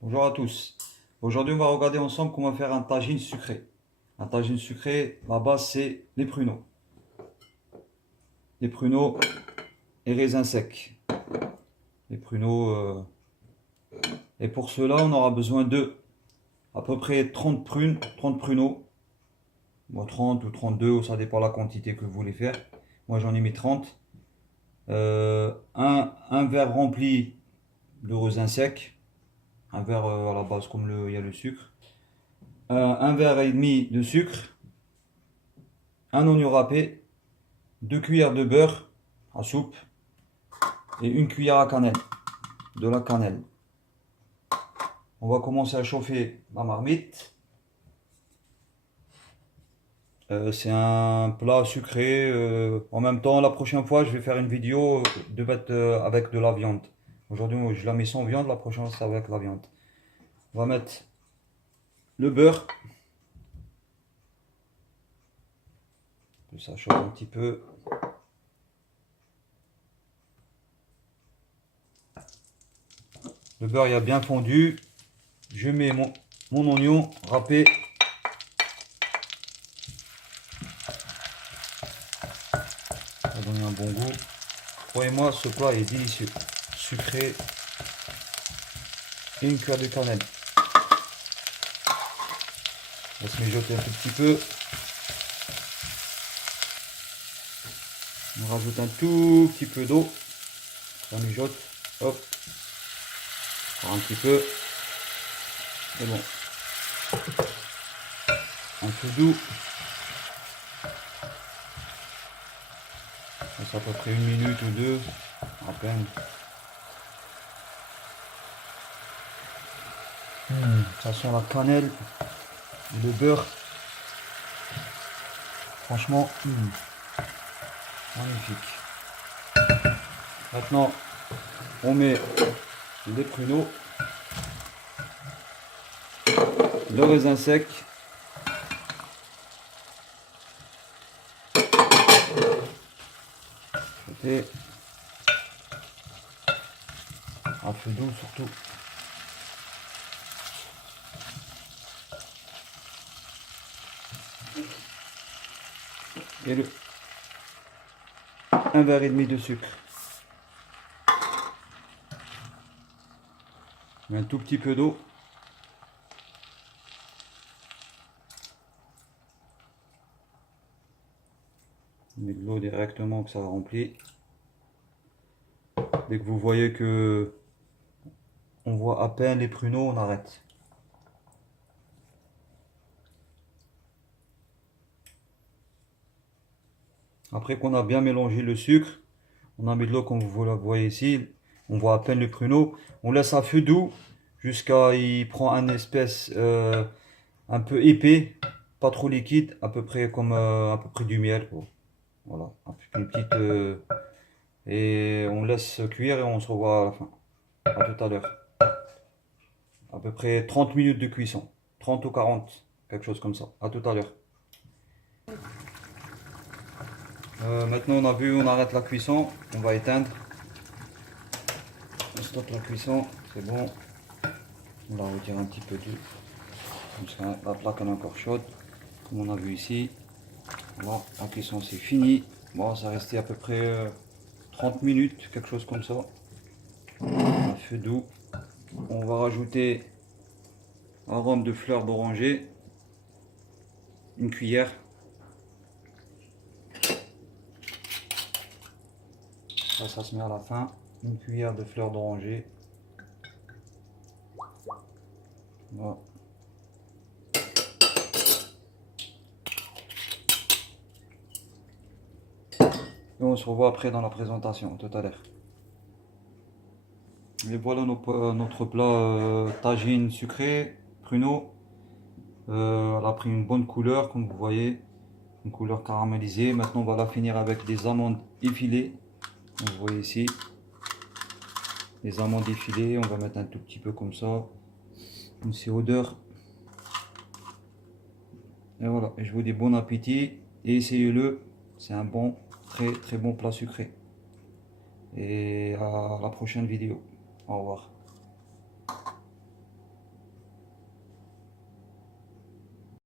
Bonjour à tous. Aujourd'hui, on va regarder ensemble comment faire un tagine sucré. Un tagine sucré, la base, c'est les pruneaux. Les pruneaux et raisins secs. Les pruneaux. Et pour cela, on aura besoin de à peu près 30 prunes, 30 pruneaux. Bon, 30 ou 32, ça dépend de la quantité que vous voulez faire. Moi, j'en ai mis 30. Un verre rempli de raisins secs. Un verre à la base, comme il y a le sucre. Un verre et demi de sucre. Un oignon râpé. 2 cuillères de beurre à soupe et une cuillère à cannelle, de la cannelle. On va commencer à chauffer la marmite. C'est un plat sucré. En même temps, la prochaine fois, je vais faire une vidéo de mettre avec de la viande. Aujourd'hui, je la mets sans viande, la prochaine, c'est avec la viande. On va mettre le beurre. Que ça chauffe un petit peu. Le beurre il a bien fondu. Je mets mon oignon râpé. Ça va donner un bon goût. Croyez-moi, ce plat est délicieux. Sucré. Et une cuillère de cannelle. On va se mijoter un tout petit peu. On rajoute un tout petit peu d'eau. On mijote. Hop. Encore un petit peu. C'est bon. Un peu doux. C'est à peu près 1 minute ou 2. À peine. Ça sent la cannelle. Et le beurre. Franchement, magnifique. Maintenant, on met les pruneaux, le raisin sec, et à feu doux surtout. Et un verre et demi de sucre. Un tout petit peu d'eau. On met de l'eau directement que ça remplit. Dès que vous voyez que on voit à peine les pruneaux, on arrête. Après qu'on a bien mélangé le sucre, on a mis de l'eau comme vous la voyez ici. On voit à peine les pruneaux. On laisse à feu doux jusqu'à il prend un espèce un peu épais, pas trop liquide, à peu près comme à peu près du miel, quoi. Voilà, une petite et on laisse cuire et on se revoit à la fin. À tout à l'heure. À peu près 30 minutes de cuisson, 30 ou 40, quelque chose comme ça. À tout à l'heure. Maintenant on a vu, on arrête la cuisson, on va éteindre. On stoppe la cuisson, c'est bon. On la retire un petit peu du. Comme ça, la plaque elle est encore chaude, comme on a vu ici. Voilà, la cuisson c'est fini. Bon, ça restait à peu près 30 minutes, quelque chose comme ça. À feu doux. On va rajouter arôme de fleur d'oranger, une cuillère. Ça se met à la fin. Une cuillère de fleur d'oranger. Voilà. Et on se revoit après dans la présentation, tout à l'heure. Et voilà notre plat tagine sucré, pruneau. Elle a pris une bonne couleur, comme vous voyez, une couleur caramélisée. Maintenant, on va la finir avec des amandes effilées. Vous voyez ici, les amandes effilées. On va mettre un tout petit peu comme ça, une c'est odeur. Et voilà, et je vous dis bon appétit et essayez-le. C'est un bon, très très bon plat sucré. Et à la prochaine vidéo. Au revoir.